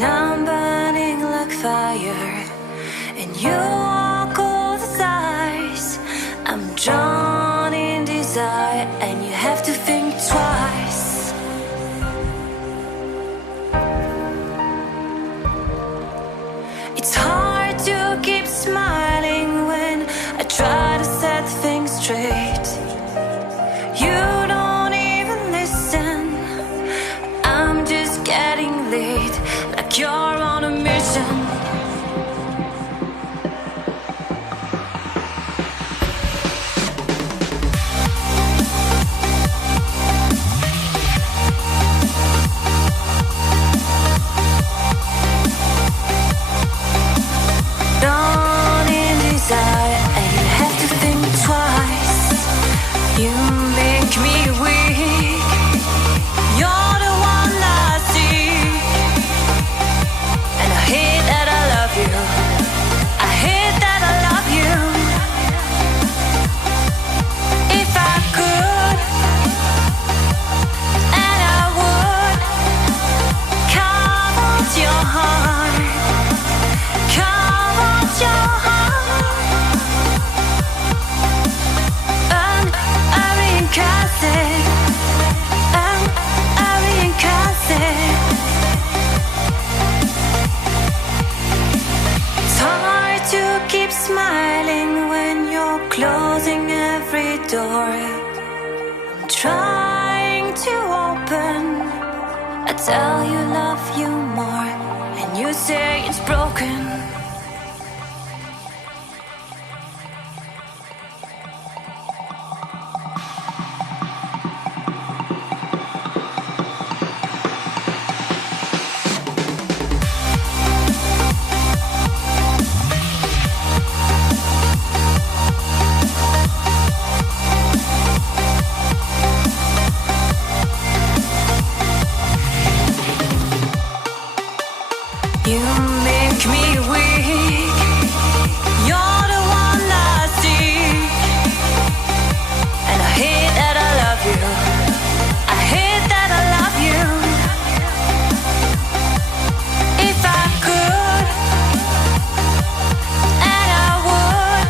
And I'm burning like fire, and you walk all the sides. I'm drawn in desire, and you have to think twice. It's hard to keep smiling when I try to set things straight. You don't even listen. I'm just getting late, like you're on a mission. Drawn in desire, and you have to think twice. You make me weak. You're the one I see, and I hate that I love you. I hate that I love you. If I could, and I would, carve out your heart, carve out your heart, and I reincarnate, and I reincarnate. It's hard to keep smiling when you're closing every door. I'm trying to open. I tell you love you more, and you say it's broken. You make me weak. You're the one I see, and I hate that I love you. I hate that I love you. If I could, and I would,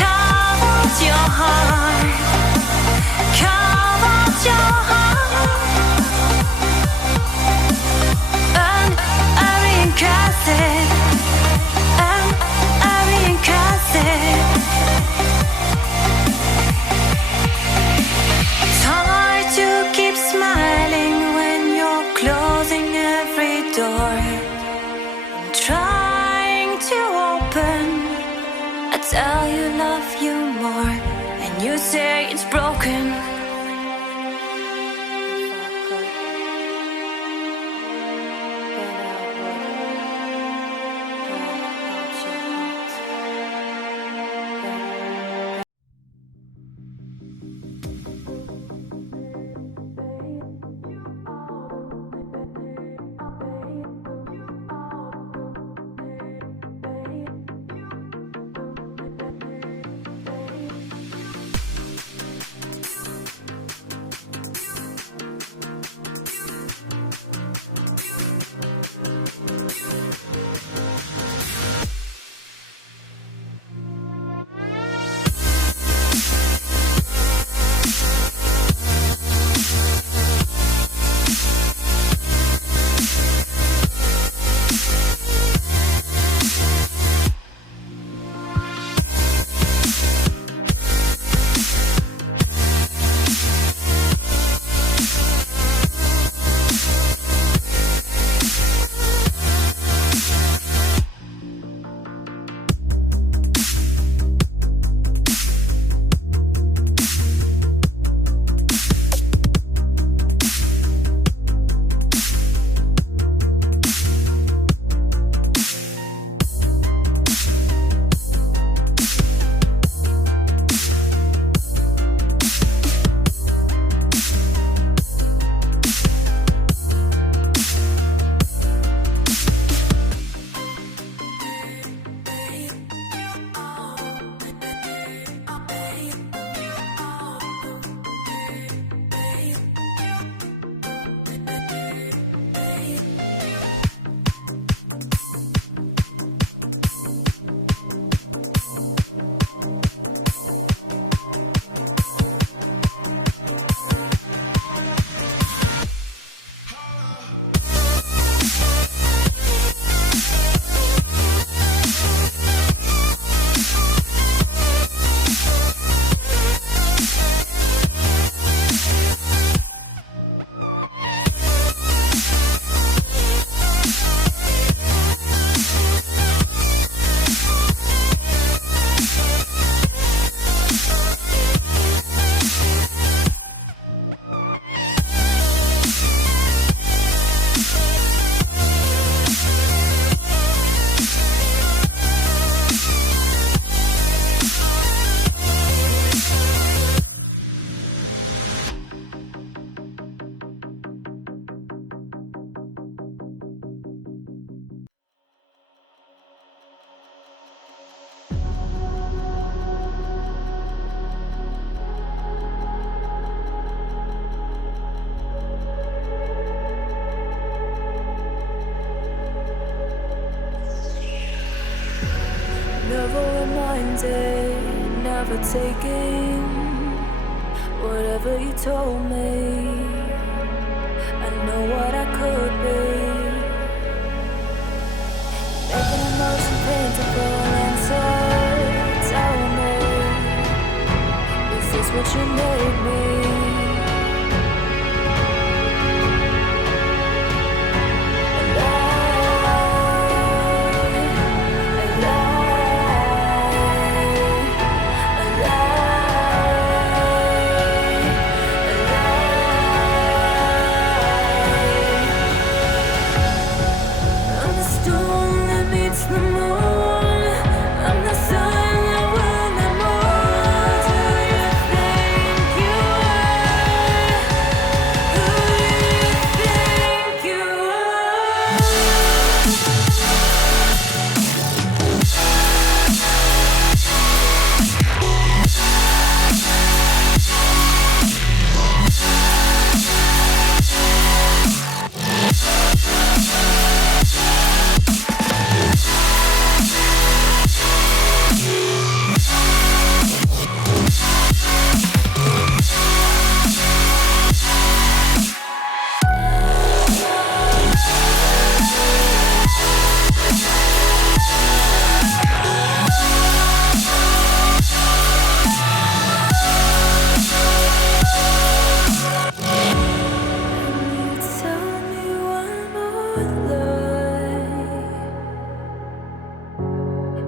carve out your heart, carve out your heart, and I reincarnate. Forever reminded, never taking whatever you told me. I know what I could be, making emotion paintable and so tell me, is this what you made me?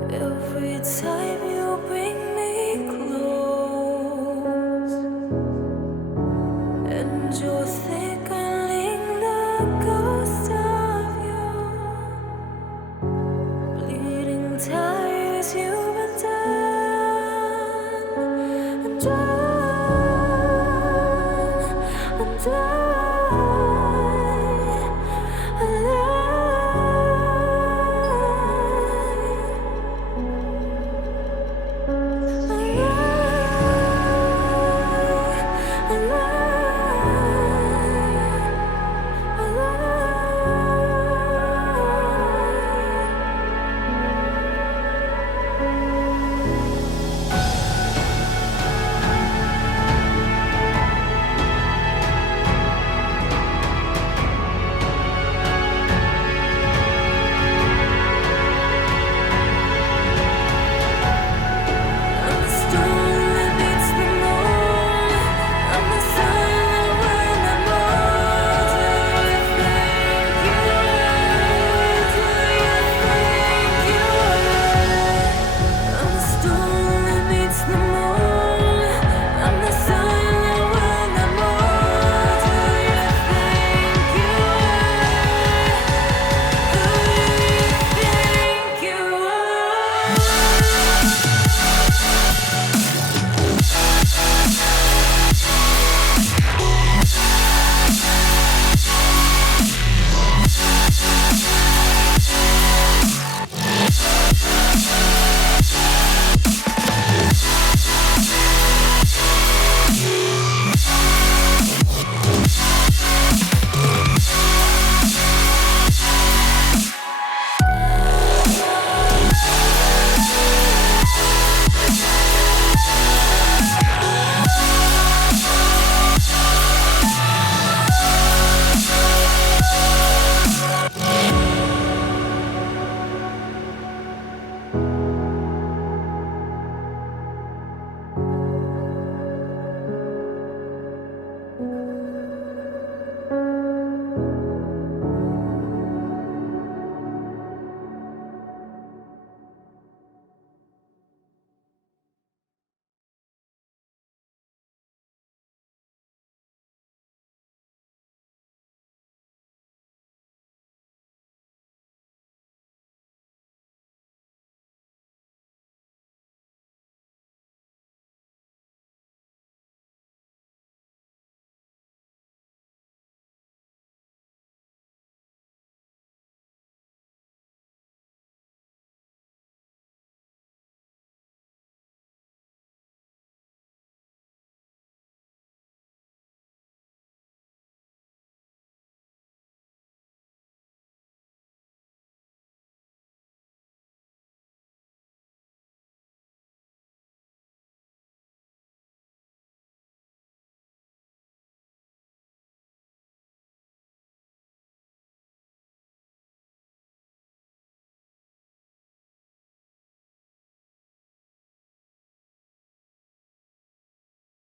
Every time you bring me close, and you're thickening the ghost.